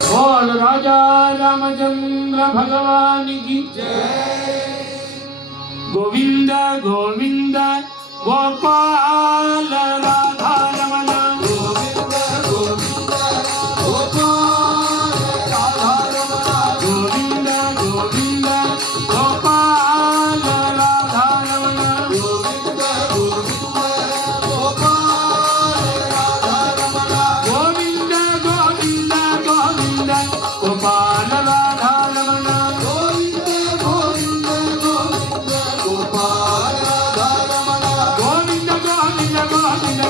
बोल राजा रामचंद्र भगवान की जय। गोविंद गोविंद गोपाल राधा रमण गोविंद गोविंद गोपाल राधा रमण। गोविंद गोविंद गोपाल राधा रमण गोविंद गोविंद गोपाल राधा रमण। गोविंद गोविंद गोविंद गोपाल राधा रमण गोविंद गोविंद गोविंद गोपाल राधा रमण। गोविंद गोविंद गोविंद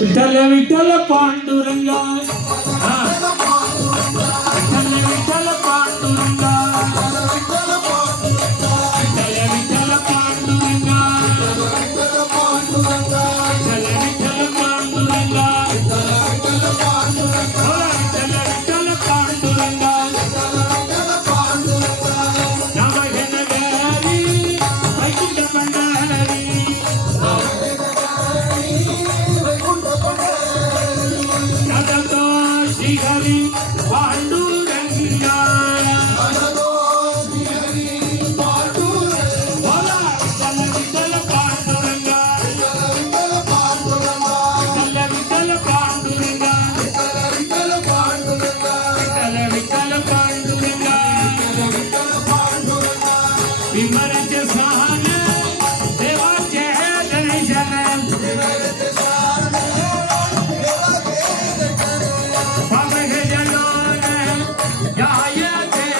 विठ्ठल विठ्ठल पांडुरंगा हा. विठ्ठल विठ्ठल पांडुरंगा विठ्ठल विठ्ठल पांडुरंगा विठ्ठल विठ्ठल पांडुरंगा बोला विठ्ठल विठ्ठल पांडुरंगा नाम घेणं घरी वैकुंठ पंढरी दादा तो श्रीहरी पांडुरंगा बोला विठ्ठल विठ्ठल पांडुरंगा विठ्ठल विठ्ठल पांडुरंगा विठ्ठल विठ्ठल पांडुरंगा विमराचे सहान देवाचे दर्शन पावघ जलोन जाय देते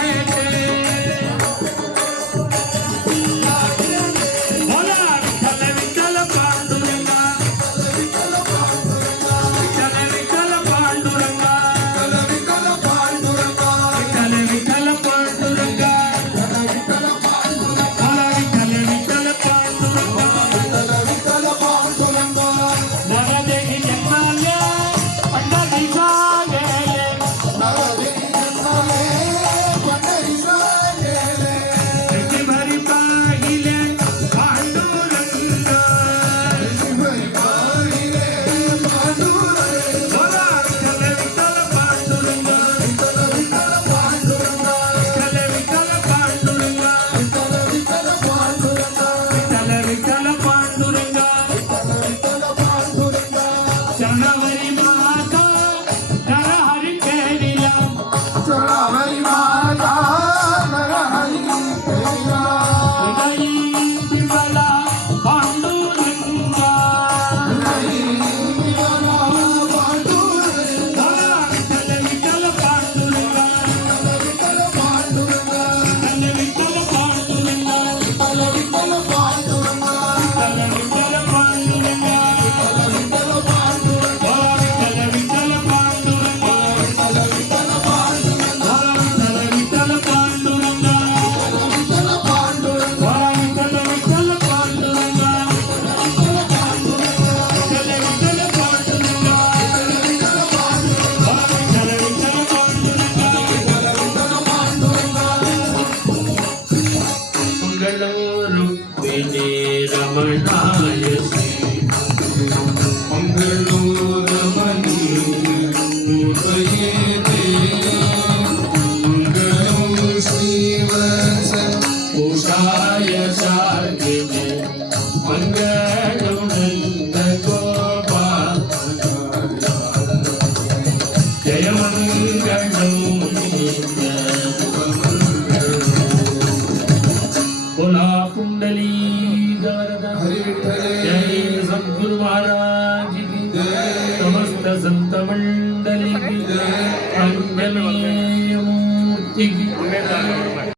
बोला विठ्ठल विठ्ठल पांडुरंगा विठ्ठल विठ्ठल पांडुरंगा विठ्ठल विठ्ठल पांडुरंगा बोला विठ्ठल विठ्ठल पांडुरंगा बोला देखी जन्माले पंढरीचा गेले किती भरी पाहिले पांडुरंगा बोला विठ्ठल विठ्ठल पांडुरंगा विठ्ठल विठ्ठल पांडुरंगा विठ्ठल विठ्ठल पांडुरंगा चरणावरी माता नरहरी केलीला हृदयी बिंबला पांडुरंगा बोला विठ्ठल विठ्ठल पांडुरंगा विठ्ठल विठ्ठल पांडुरंगा विठ्ठल विठ्ठल पांडुरंगा बोला विठ्ठल विठ्ठल पांडुरंगा बोला विठ्ठल विठ्ठल पांडुरंगा बोला विठ्ठल विठ्ठल पांडुरंगा मंगलो रुक्मिणी रमणाय उषाय शार्गिने मंगलो नंद गोपाल जय मंगलो नित्य बोला कुंडली वरदा जय सद्गुरु महाराज की समस्त संत मंडली की अंजनी मूर्ति की